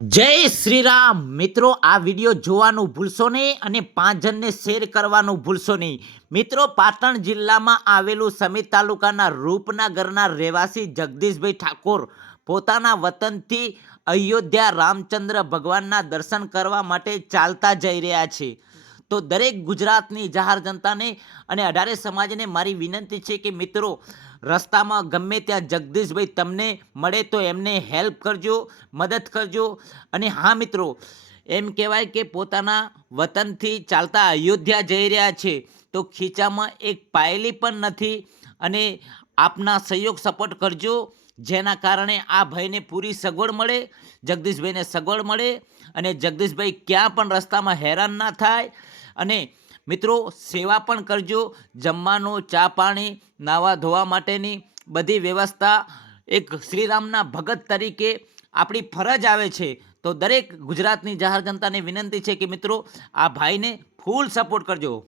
જય શ્રી રામ મિત્રો, આ વીડિયો જોવાનું ભૂલશો નહીં અને પાંચ જણને શેર કરવાનું ભૂલશો નહીં. મિત્રો, પાટણ જિલ્લામાં આવેલું સમિત તાલુકાના રૂપનગરના રહેવાસી જગદીશભાઈ ઠાકોર પોતાના વતનથી અયોધ્યા રામચંદ્ર ભગવાનના દર્શન કરવા માટે ચાલતા જઈ રહ્યા છે. તો દરેક ગુજરાતની જાહેર જનતાને અને અઢારે સમાજને મારી વિનંતી છે કે મિત્રો, રસ્તામાં ગમે ત્યાં જગદીશભાઈ તમને મળે તો એમને હેલ્પ કરજો, મદદ કરજો. અને હા મિત્રો, એમ કહેવાય કે પોતાના વતનથી ચાલતા અયોધ્યા જઈ રહ્યા છે, તો ખીચામાં એક પાયલી પણ નથી અને આપના સહયોગ સપોર્ટ કરજો, જેના કારણે આ ભાઈને પૂરી સગવડ મળે, જગદીશભાઈને સગવડ મળે અને જગદીશભાઈ ક્યાં પણ રસ્તામાં હેરાન ના થાય અને મિત્રો, સેવા પણ કરજો. જમવાનું, ચા પાણી, નાવા ધોવા માટેની બધી વ્યવસ્થા એક શ્રીરામના ભગત તરીકે આપણી ફરજ આવે છે. તો દરેક ગુજરાતની જાહેર જનતાને વિનંતી છે કે મિત્રો, આ ભાઈને ફૂલ સપોર્ટ કરજો.